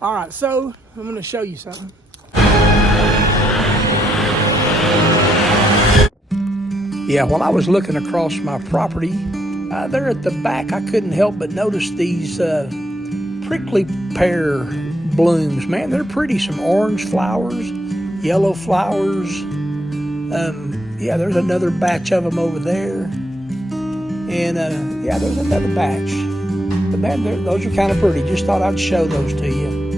All right, so I'm gonna show you something. Yeah, while I was looking across my property, there at the back, I couldn't help but notice these prickly pear blooms. Man, they're pretty. Some orange flowers, yellow flowers. Yeah, there's another batch of them over there. And yeah, there's another batch. But man, those are kind of pretty. Just thought I'd show those to you.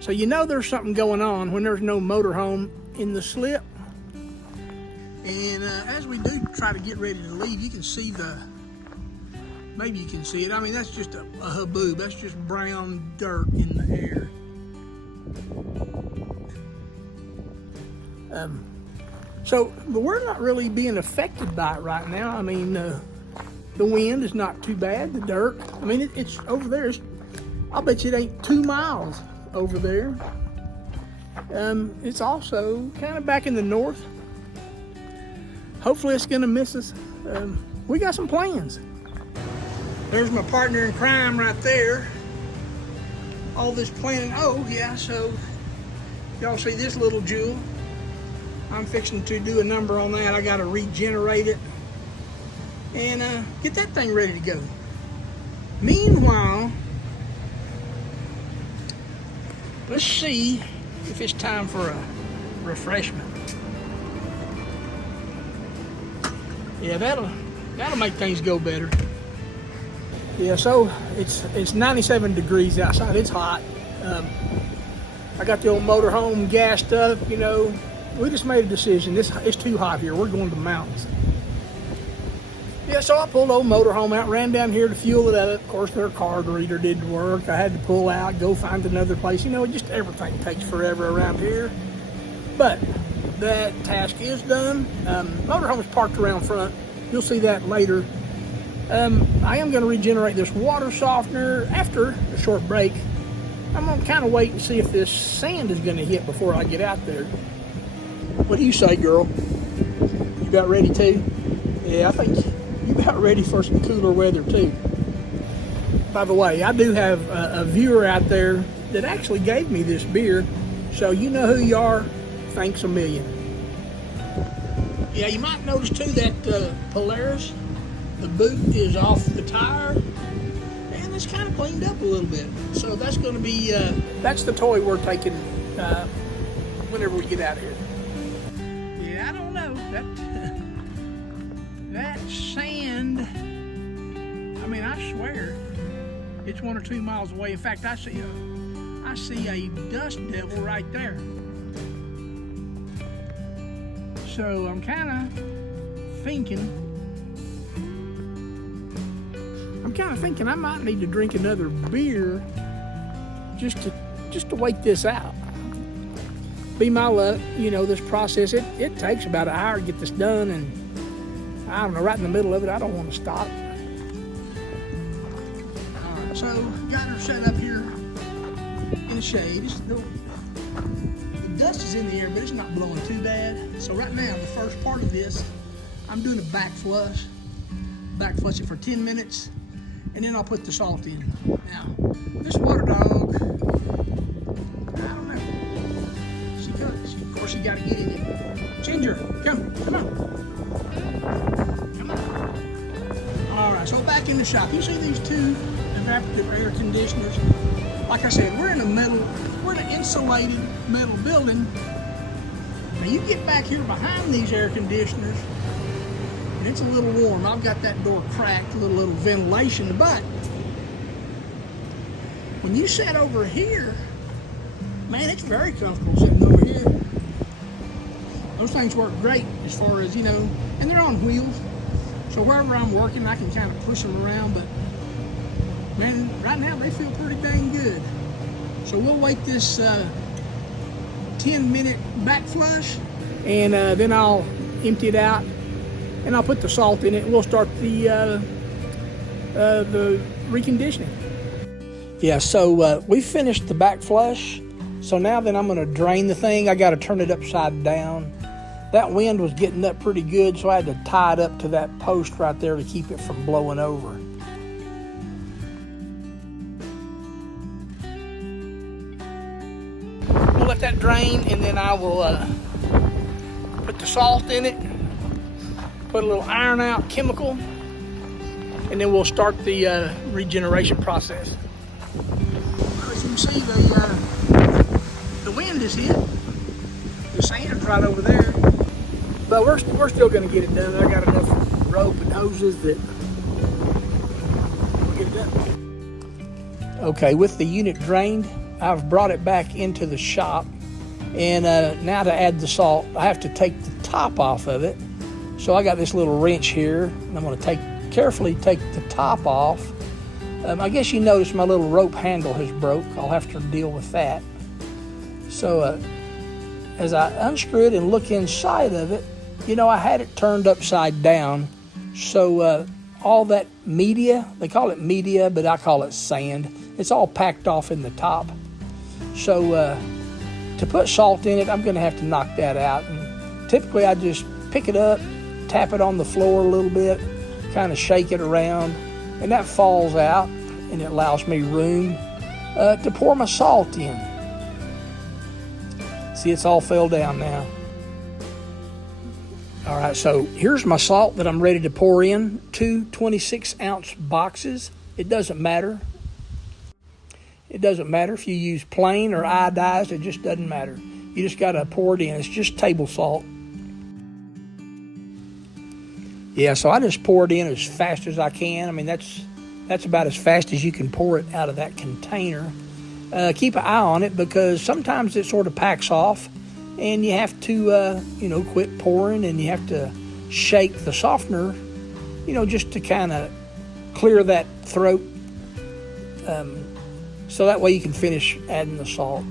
So you know there's something going on when there's no motorhome in the slip. And as we do try to get ready to leave, you can see maybe you can see it. I mean, that's just a haboob. That's just brown dirt in the air. But we're not really being affected by it right now. I mean, the wind is not too bad. The dirt, I mean, it's over there. I'll bet you it ain't 2 miles over there. It's also kind of back in the north. Hopefully it's gonna miss us. We got some plans. There's my partner in crime right there. All this planning. Oh yeah, so y'all see this little jewel? I'm fixing to do a number on that. I gotta regenerate it and get that thing ready to go. Meanwhile, let's see if it's time for a refreshment. Yeah, that'll make things go better. Yeah, so it's 97 degrees outside. It's hot. I got the old motorhome gassed up. You know, we just made a decision. It's too hot here. We're going to the mountains. Yeah, so I pulled the old motorhome out, ran down here to fuel it up. Of course, their card reader didn't work. I had to pull out, go find another place. You know, just everything takes forever around here. But that task is done. Motorhome is parked around front. You'll see that later. I am going to regenerate this water softener after a short break. I'm going to kind of wait and see if this sand is going to hit before I get out there. What do you say, girl? You about ready too? Yeah, I think you about ready for some cooler weather too. By the way, I do have a viewer out there that actually gave me this beer. So you know who you are. Thanks a million. Yeah, you might notice too that Polaris, the boot is off the tire, and it's kind of cleaned up a little bit. So that's going to be, that's the toy we're taking whenever we get out of here. Yeah, I don't know. That sand, I mean, I swear, it's 1 or 2 miles away. In fact, I see a dust devil right there. So I'm kind of thinking I might need to drink another beer just to wait this out. Be my luck, you know, this process, it takes about an hour to get this done, and I don't know, right in the middle of it, I don't want to stop. Alright, so got her set up here in the shade. The dust is in the air, but it's not blowing too bad. So right now, the first part of this, I'm doing a back flush it for 10 minutes, and then I'll put the salt in. Now, this water dog, I don't know. Of course, you gotta get in it. Ginger, come on. All right, so back in the shop, you see these two evaporative air conditioners. Like I said, we're in an insulated metal building. Now you get back here behind these air conditioners, and it's a little warm. I've got that door cracked, a little ventilation, but when you sit over here, man, it's very comfortable sitting over here. Those things work great as far as, you know, and they're on wheels. So wherever I'm working, I can kind of push them around, but man, right now they feel pretty dang good. So we'll wait this 10-minute back flush, and then I'll empty it out, and I'll put the salt in it, and we'll start the the reconditioning. Yeah, so we finished the back flush. So now then I'm going to drain the thing. I got to turn it upside down. That wind was getting up pretty good, so I had to tie it up to that post right there to keep it from blowing over. We'll let that drain, and then I will put the salt in it, put a little iron out chemical, and then we'll start the regeneration process. As you can see, the wind is hit. The sand's right over there. But we're still going to get it done. I got enough rope and hoses that we'll get it done. Okay, with the unit drained, I've brought it back into the shop. And now to add the salt, I have to take the top off of it. So I got this little wrench here, and I'm going to carefully take the top off. I guess you notice my little rope handle has broke. I'll have to deal with that. So as I unscrew it and look inside of it, you know, I had it turned upside down. So all that media, they call it media, but I call it sand. It's all packed off in the top. So to put salt in it, I'm going to have to knock that out. And typically I just pick it up, tap it on the floor a little bit, kind of shake it around, and that falls out, and it allows me room to pour my salt in. See, it's all fell down now. All right, so here's my salt that I'm ready to pour in. 2 26-ounce boxes. It doesn't matter. It doesn't matter if you use plain or iodized. It just doesn't matter. You just got to pour it in. It's just table salt. Yeah, so I just pour it in as fast as I can. I mean, that's about as fast as you can pour it out of that container. Keep an eye on it because sometimes it sort of packs off, and you have to, quit pouring, and you have to shake the softener, just to kind of clear that throat, so that way you can finish adding the salt.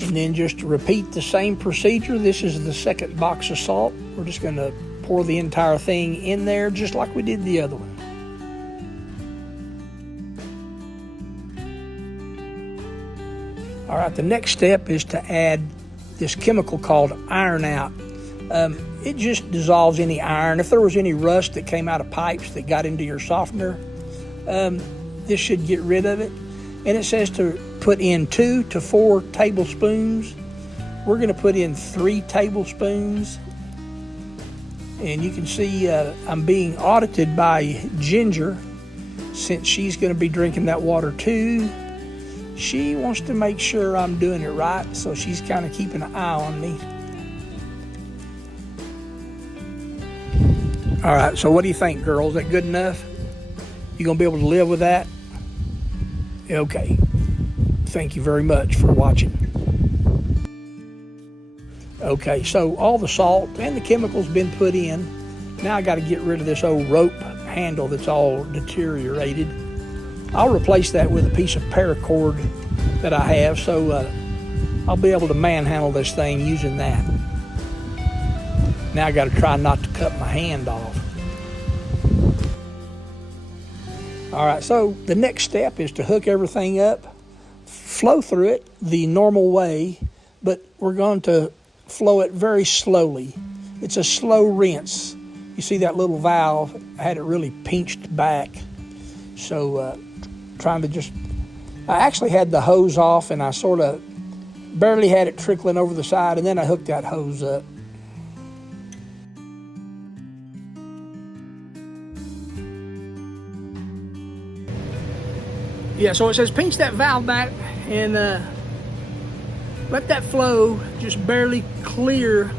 And then just to repeat the same procedure, this is the second box of salt. We're just going to pour the entire thing in there just like we did the other one. All right, the next step is to add this chemical called iron out. It just dissolves any iron. If there was any rust that came out of pipes that got into your softener, this should get rid of it. And it says to put in 2 to 4 tablespoons. We're going to put in 3 tablespoons. And you can see I'm being audited by Ginger, since she's going to be drinking that water too. She wants to make sure I'm doing it right, so she's kind of keeping an eye on me. All right, so what do you think, girls? Is that good enough? You going to be able to live with that? Okay. Thank you very much for watching. Okay, so all the salt and the chemicals been put in. Now I got to get rid of this old rope handle that's all deteriorated. I'll replace that with a piece of paracord that I have, so I'll be able to manhandle this thing using that. Now I got to try not to cut my hand off. All right, so the next step is to hook everything up, flow through it the normal way, but we're going to flow it very slowly. It's a slow rinse. You see that little valve? I had it really pinched back. So I actually had the hose off, and I sort of barely had it trickling over the side, and then I hooked that hose up. Yeah, so it says pinch that valve back and let that flow just barely clear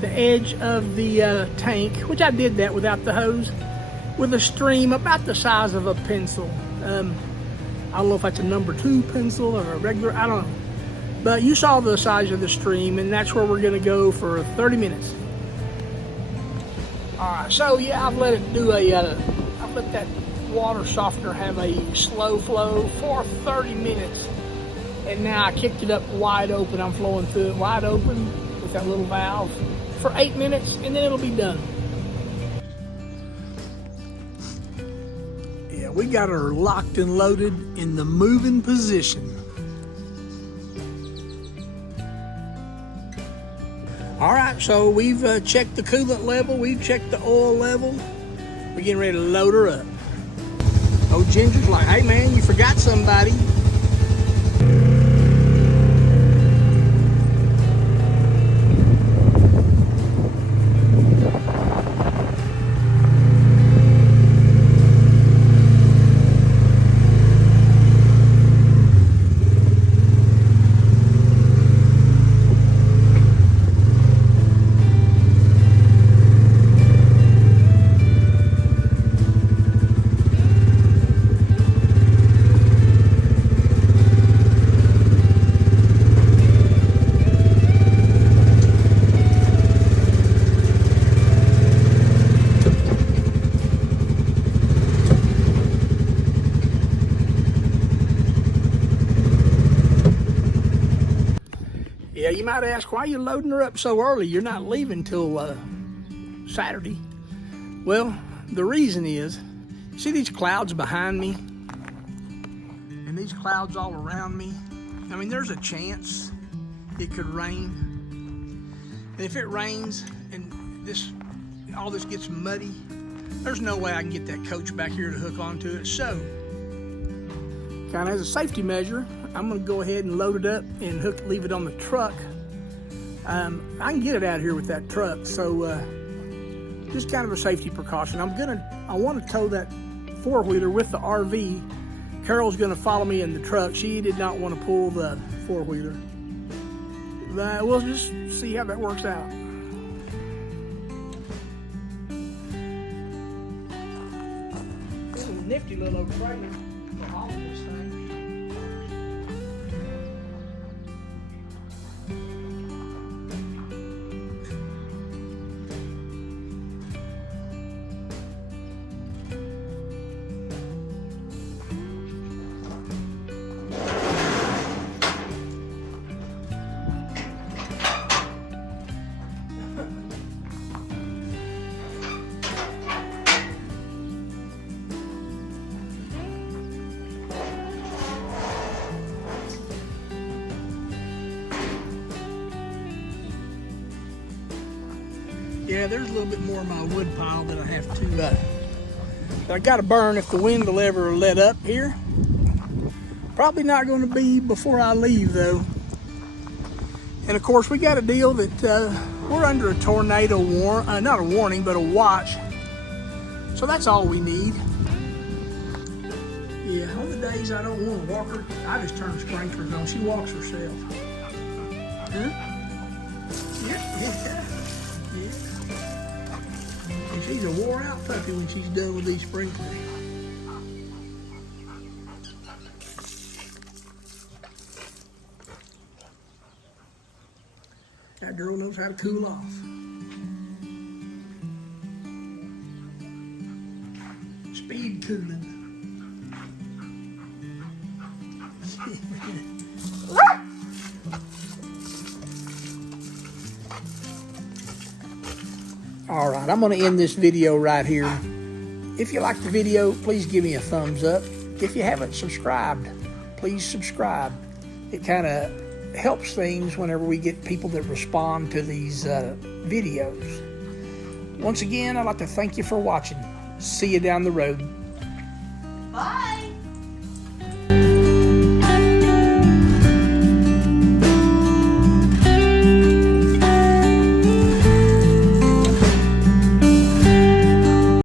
the edge of the tank, which I did that without the hose, with a stream about the size of a pencil. I don't know if that's a number 2 pencil or a regular, I don't know. But you saw the size of the stream, and that's where we're gonna go for 30 minutes. All right, so yeah, I've let it do I've let that water softener have a slow flow for 30 minutes. And now I kicked it up wide open. I'm flowing through it wide open with that little valve for 8 minutes, and then it'll be done. Yeah, we got her locked and loaded in the moving position. All right, so we've checked the coolant level, we've checked the oil level. We're getting ready to load her up. Old Ginger's like, hey man, you forgot somebody. Yeah, you might ask, why are you loading her up so early? You're not leaving till Saturday. Well, the reason is, see these clouds behind me? And these clouds all around me? I mean, there's a chance it could rain. And if it rains and all this gets muddy, there's no way I can get that coach back here to hook onto it. So, kind of as a safety measure, I'm gonna go ahead and load it up and leave it on the truck. I can get it out of here with that truck, so just kind of a safety precaution. I want to tow that four-wheeler with the RV. Carol's gonna follow me in the truck. She did not want to pull the four-wheeler. We'll just see how that works out. It's a nifty little trailer for hauling this thing. Yeah, there's a little bit more of my wood pile that I have to, that I gotta burn if the wind will ever let up here. Probably not gonna be before I leave though. And of course we got a deal that we're under a tornado not a warning, but a watch. So that's all we need. Yeah, on the days I don't want to walk her, I just turn the sprinklers on. She walks herself. Huh? Yeah. And she's a wore out puppy when she's done with these sprinklers. That girl knows how to cool off. Speed cooling. All right, I'm going to end this video right here. If you like the video, please give me a thumbs up. If you haven't subscribed, please subscribe. It kind of helps things whenever we get people that respond to these videos. Once again, I'd like to thank you for watching. See you down the road.